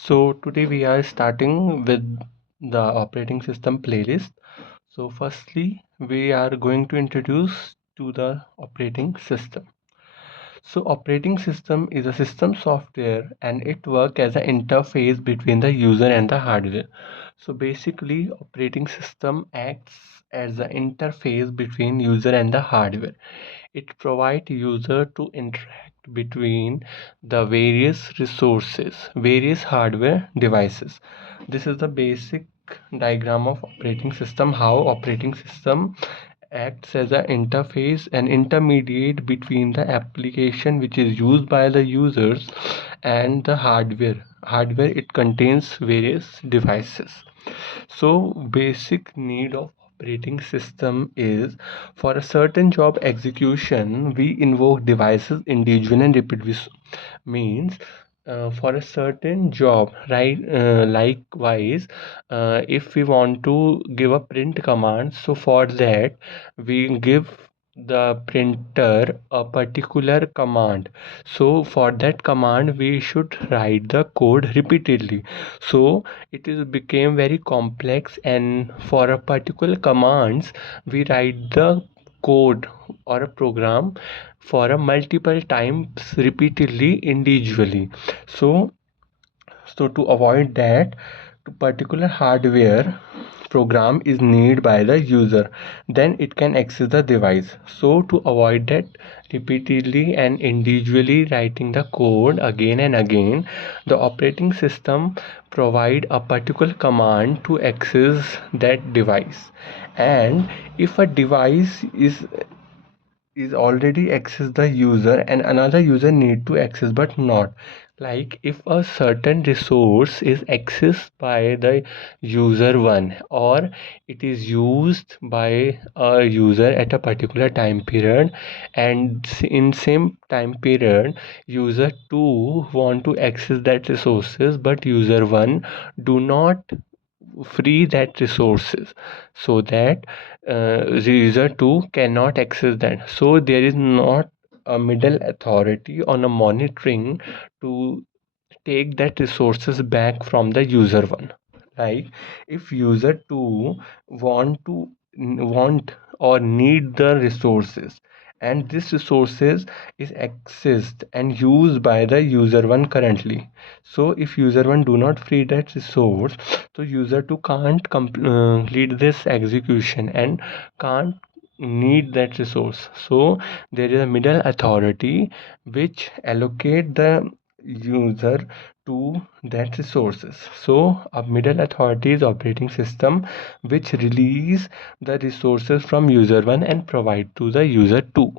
So today we are starting with the operating system playlist. So firstly, we are going to introduce to the operating system. So operating system is a system software and it works as an interface between the user and the hardware. So basically operating system acts as the interface between user and the hardware. It provides user to interact between the various resources, various hardware devices. This is the basic diagram of operating system, how operating system acts as an interface and intermediate between the application which is used by the users and the hardware. It contains various devices. So basic need of operating system is for a certain job execution we invoke devices individual and repeat means for a certain job, right? Likewise, if we want to give a print command, so for that we give the printer a particular command. So for that command we should write the code repeatedly. So it is became very complex, and for a particular commands we write the code or a program for a multiple times repeatedly individually. So to avoid that, to particular hardware program is needed by the user, then it can access the device. So to avoid that repeatedly and individually writing the code again and again, the operating system provide a particular command to access that device. And if a device is already access the user and another user need to access but not, like if a certain resource is accessed by the user one, or it is used by a user at a particular time period, and in same time period user 2 want to access that resources but user 1 do not free that resources, so that user 2 cannot access that. So there is not a middle authority on a monitoring to take that resources back from the user 1. Like if user 2 want or need the resources, and this resources is accessed and used by the user 1 currently, so if user 1 do not free that resource, so user 2 can't complete this execution and can't need that resource. So there is a middle authority which allocate the user to that resources. So a middle authority is operating system which release the resources from user 1 and provide to the user 2.